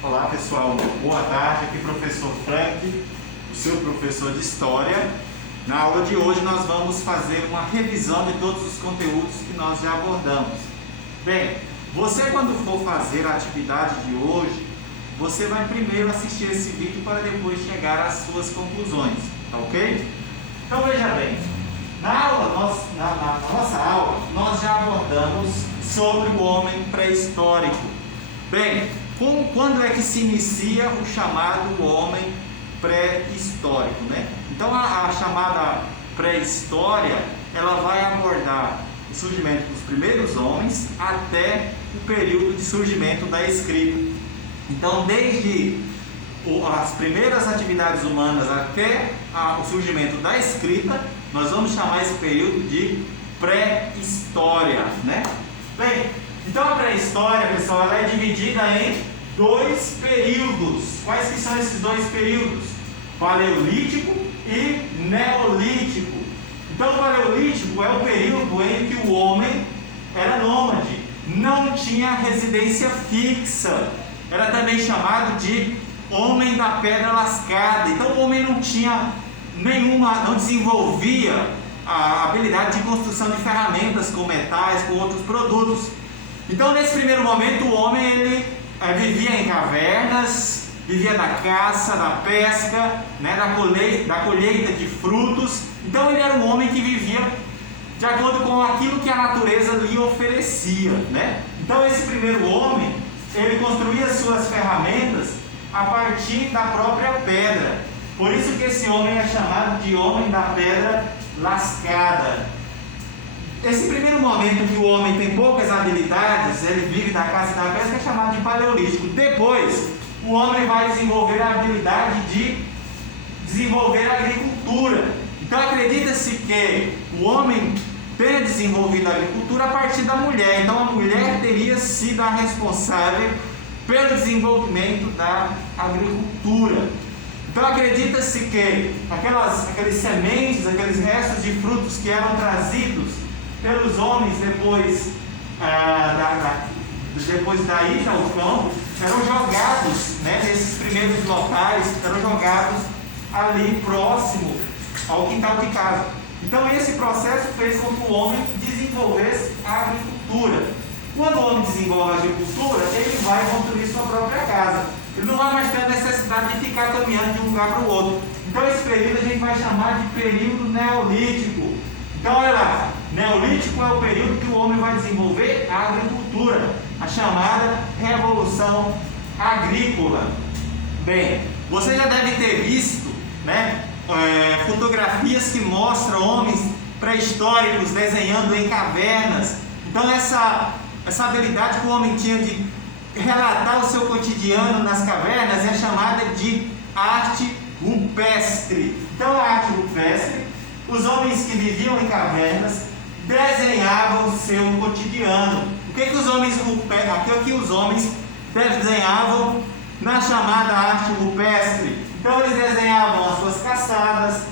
Olá pessoal, boa tarde, aqui professor Frank, o seu professor de História. Na aula de hoje nós vamos fazer uma revisão de todos os conteúdos que nós já abordamos. Bem, você quando for fazer a atividade de hoje, você vai primeiro assistir esse vídeo para depois chegar às suas conclusões, tá ok? Então veja bem, na nossa aula nós já abordamos sobre o homem pré-histórico. Bem, quando é que se inicia o chamado homem pré-histórico, né? Então a chamada pré-história, ela vai abordar o surgimento dos primeiros homens até o período de surgimento da escrita. Então desde as primeiras atividades humanas até o surgimento da escrita, nós vamos chamar esse período de pré-história, né? Bem, então a pré-história, pessoal, ela é dividida em dois períodos. Quais que são esses dois períodos? Paleolítico e neolítico. Então o paleolítico é o período em que o homem era nômade, não tinha residência fixa. Era também chamado de homem da pedra lascada. Então o homem não tinha não desenvolvia a habilidade de construção de ferramentas com metais, com outros produtos. Então nesse primeiro momento o homem ele vivia em cavernas, vivia da caça, da pesca, né, da colheita de frutos. Então ele era um homem que vivia de acordo com aquilo que a natureza lhe oferecia, né? Então esse primeiro homem, ele construía suas ferramentas a partir da própria pedra. Por isso que esse homem é chamado de homem da pedra lascada. Esse primeiro momento que o homem tem poucas habilidades, ele vive da caça e da pesca, é chamado de paleolítico. Depois, o homem vai desenvolver a habilidade de desenvolver a agricultura. Então acredita-se que o homem tenha desenvolvido a agricultura a partir da mulher. Então a mulher teria sido a responsável pelo desenvolvimento da agricultura. Então acredita-se que aqueles sementes, aqueles restos de frutos que eram trazidos pelos homens depois da ida ao campo, eram jogados, né, nesses primeiros locais, eram jogados ali próximo ao quintal de casa. Então esse processo fez com que o homem desenvolvesse a agricultura. Quando o homem desenvolve a agricultura, ele vai construir sua própria casa. Ele não vai mais ter a necessidade de ficar caminhando de um lugar para o outro. Então esse período a gente vai chamar de período neolítico. Então olha lá, neolítico é o período que o homem vai desenvolver a agricultura, a chamada revolução agrícola. Bem, você já deve ter visto, né, fotografias que mostram homens pré-históricos desenhando em cavernas. Então essa habilidade que o homem tinha de relatar o seu cotidiano nas cavernas é chamada de arte rupestre. Então a arte rupestre, os homens que viviam em cavernas desenhavam o seu cotidiano. O que os homens desenhavam na chamada arte rupestre? Então eles desenhavam as suas caçadas,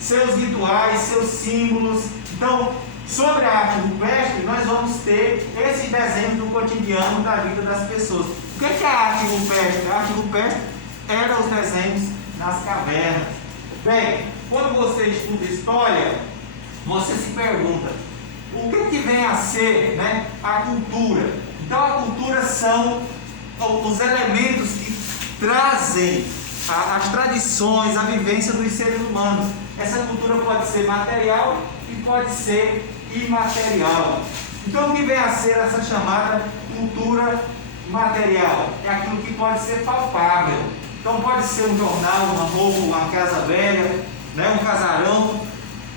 seus rituais, seus símbolos. Então, sobre a arte rupestre, nós vamos ter esse desenho do cotidiano da vida das pessoas. O que é a arte rupestre? A arte rupestre eram os desenhos nas cavernas. Bem, quando você estuda história, você se pergunta, o que vem a ser, né, a cultura? Então a cultura são os elementos que trazem as tradições, a vivência dos seres humanos. Essa cultura pode ser material e pode ser imaterial. Então o que vem a ser essa chamada cultura material? É aquilo que pode ser palpável. Então pode ser um jornal, uma roupa, uma casa velha, né, um casarão.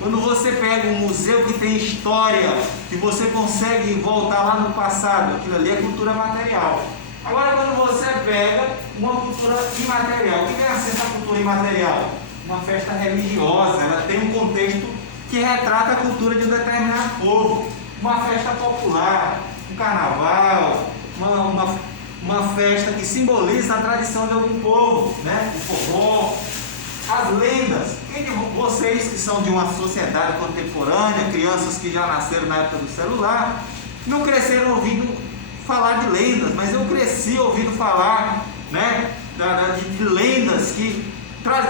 Quando você pega um museu que tem história, que você consegue voltar lá no passado, aquilo ali é cultura material. Agora quando você pega uma cultura imaterial, o que vem a ser essa cultura imaterial? Uma festa religiosa, ela tem um contexto que retrata a cultura de um determinado povo. Uma festa popular, um carnaval, uma festa que simboliza a tradição de algum povo, né? O forró, as lendas. Quem de vocês que são de uma sociedade contemporânea, crianças que já nasceram na época do celular, não cresceram ouvindo falar de lendas, mas eu cresci ouvindo falar né, de lendas que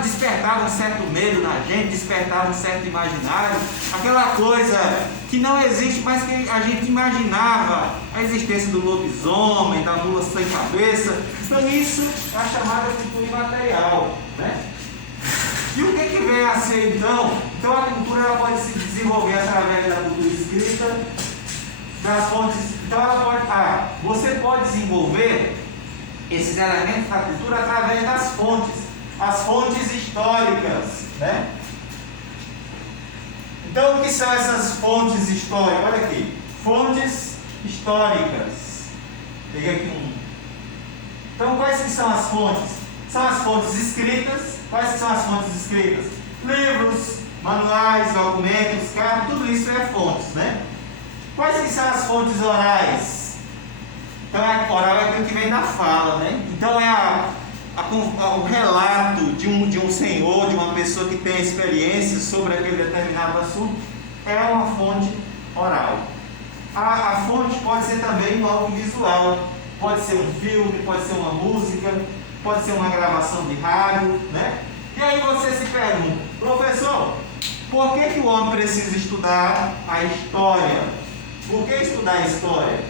despertavam um certo medo na gente, despertavam um certo imaginário, aquela coisa que não existe, mas que a gente imaginava a existência do lobisomem, da mula sem cabeça. Então isso é a chamada cultura imaterial, né? E o que vem a ser então? Então a cultura ela pode se desenvolver através da cultura escrita, das fontes. Então ela pode, você pode desenvolver esses elementos da cultura através das fontes. As fontes históricas, né? Então, o que são essas fontes históricas? Olha aqui, fontes históricas. Peguei aqui Então, quais que são as fontes? São as fontes escritas. Quais que são as fontes escritas? Livros, manuais, documentos, cartas, tudo isso é fontes, né? Quais que são as fontes orais? Então, oral é aquilo que vem da fala, né? Então, o relato de um senhor, de uma pessoa que tem experiência sobre aquele determinado assunto, é uma fonte oral. A fonte pode ser também algo visual, pode ser um filme, pode ser uma música, pode ser uma gravação de rádio, né? E aí você se pergunta, professor, por que o homem precisa estudar a história? Por que estudar a história?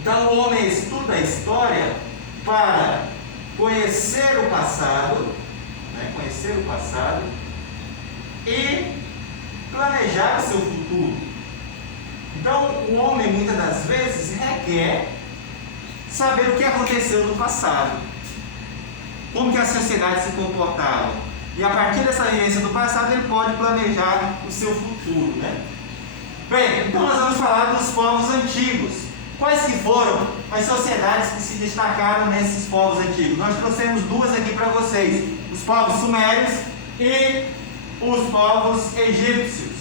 Então o homem estuda a história para conhecer o passado, né? Conhecer o passado e planejar o seu futuro. Então, o homem muitas das vezes requer saber o que aconteceu no passado, como que a sociedade se comportava, e a partir dessa vivência do passado ele pode planejar o seu futuro, né? Bem, então nós vamos falar dos povos antigos. Quais que foram as sociedades que se destacaram nesses povos antigos? Nós trouxemos duas aqui para vocês: os povos sumérios e os povos egípcios.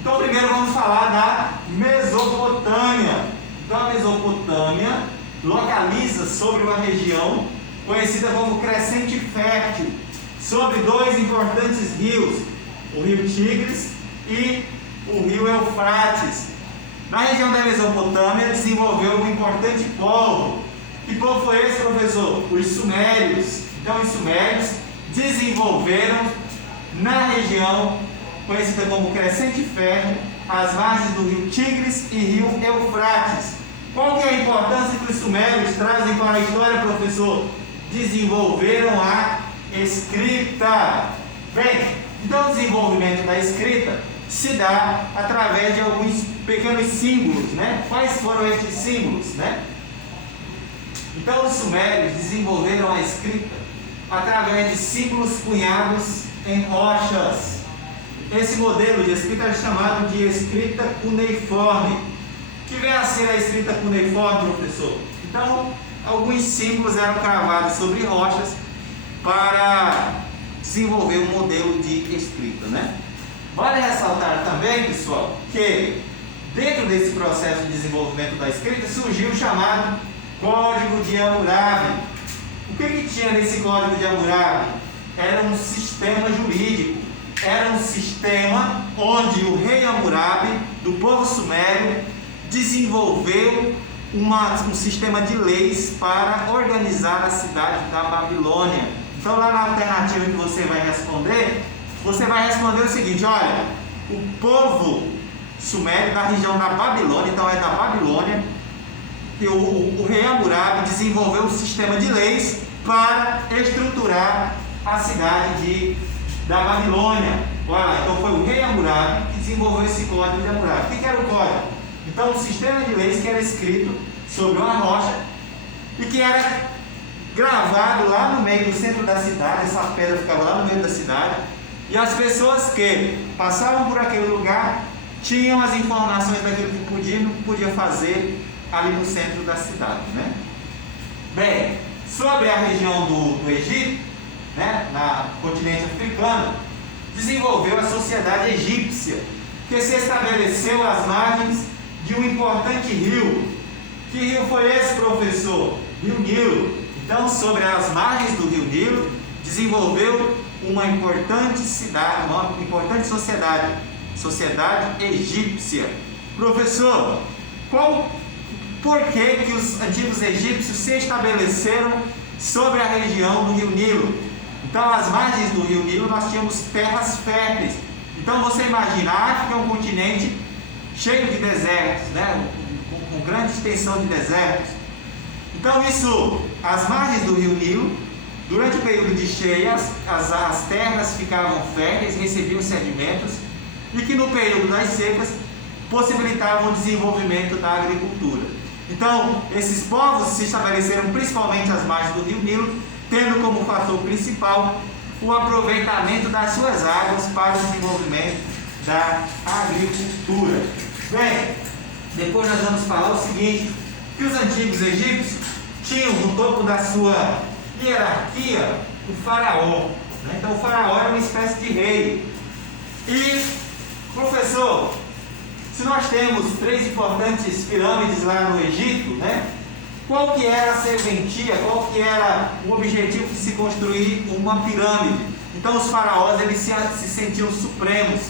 Então primeiro vamos falar da Mesopotâmia. Então a Mesopotâmia localiza sobre uma região conhecida como Crescente Fértil, sobre dois importantes rios, o rio Tigres e o rio Eufrates. Na região da Mesopotâmia desenvolveu um importante povo. Que povo foi esse, professor? Os sumérios. Então os sumérios desenvolveram na região conhecida como Crescente Fértil, às margens do rio Tigres e rio Eufrates. Qual que é a importância que os sumérios trazem para a história, professor? Desenvolveram a escrita. Bem, então o desenvolvimento da escrita se dá através de alguns pequenos símbolos, né? Quais foram esses símbolos, né? Então os sumérios desenvolveram a escrita através de símbolos cunhados em rochas. Esse modelo de escrita é chamado de escrita cuneiforme. O que vem a ser a escrita cuneiforme, professor? Então, alguns símbolos eram cravados sobre rochas para desenvolver um modelo de escrita, né? Vale ressaltar também, pessoal, que dentro desse processo de desenvolvimento da escrita surgiu o chamado Código de Hammurabi. O que tinha nesse Código de Hammurabi? Era um sistema jurídico, era um sistema onde o rei Hammurabi, do povo sumério, desenvolveu um sistema de leis para organizar a cidade da Babilônia. Então lá na alternativa que você vai responder o seguinte: olha, o povo sumério da região da Babilônia, então é da Babilônia, e o rei Hammurabi desenvolveu um sistema de leis para estruturar a cidade da Babilônia. Olha lá, então foi o rei Hammurabi que desenvolveu esse código de Hammurabi. O que era o código? Então um sistema de leis que era escrito sobre uma rocha e que era gravado lá no meio do centro da cidade. Essa pedra ficava lá no meio da cidade. E as pessoas que passavam por aquele lugar tinham as informações daquilo que podia e não podia fazer ali no centro da cidade, né? Bem, sobre a região do Egito, né, na continente africano, desenvolveu a sociedade egípcia, que se estabeleceu às margens de um importante rio. Que rio foi esse, professor? Rio Nilo. Então, sobre as margens do rio Nilo, desenvolveu uma importante cidade, uma importante sociedade egípcia. Professor, por que os antigos egípcios se estabeleceram sobre a região do Rio Nilo. Então, às margens do Rio Nilo, nós tínhamos terras férteis. Então, você imagina, a África é um continente cheio de desertos, né? com grande extensão de desertos. Então, isso, as margens do Rio Nilo, durante o período de cheias, as terras ficavam férteis, recebiam sedimentos, e que no período das secas possibilitavam o desenvolvimento da agricultura. Então, esses povos se estabeleceram principalmente às margens do Rio Nilo, tendo como fator principal o aproveitamento das suas águas para o desenvolvimento da agricultura. Bem, depois nós vamos falar o seguinte, que os antigos egípcios tinham no topo da sua hierarquia o faraó. Então, o faraó era uma espécie de rei. E, professor, se nós temos 3 importantes pirâmides lá no Egito, né? Qual que era a serventia, qual que era o objetivo de se construir uma pirâmide? Então os faraós, eles se sentiam supremos,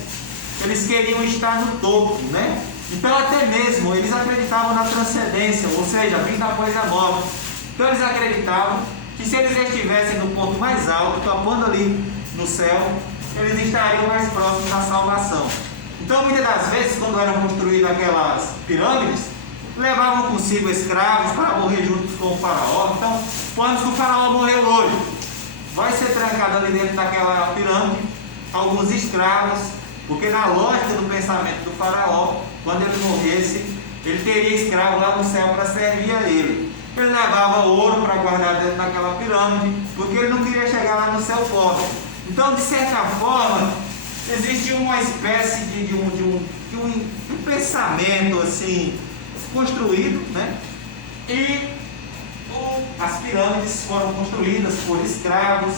eles queriam estar no topo, né? Então até mesmo eles acreditavam na transcendência, ou seja, vindo após a morte. Então eles acreditavam que se eles estivessem no ponto mais alto, topando ali no céu, eles estariam mais próximos da salvação. Então muitas das vezes, quando eram construídas aquelas pirâmides, levavam consigo escravos para morrer juntos com o faraó. Então, quando o faraó morreu hoje, vai ser trancado ali dentro daquela pirâmide alguns escravos, porque na lógica do pensamento do faraó, quando ele morresse, ele teria escravo lá no céu para servir a ele. Ele levava ouro para guardar dentro daquela pirâmide, porque ele não queria chegar lá no céu pobre. Então, de certa forma, existe uma espécie de um pensamento assim construído, né? E as pirâmides foram construídas por escravos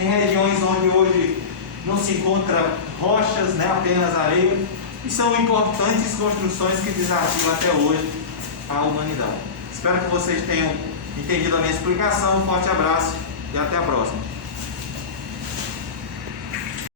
em regiões onde hoje não se encontra rochas, né? Apenas areia, e são importantes construções que desafiam até hoje a humanidade. Espero que vocês tenham entendido a minha explicação. Um forte abraço e até a próxima.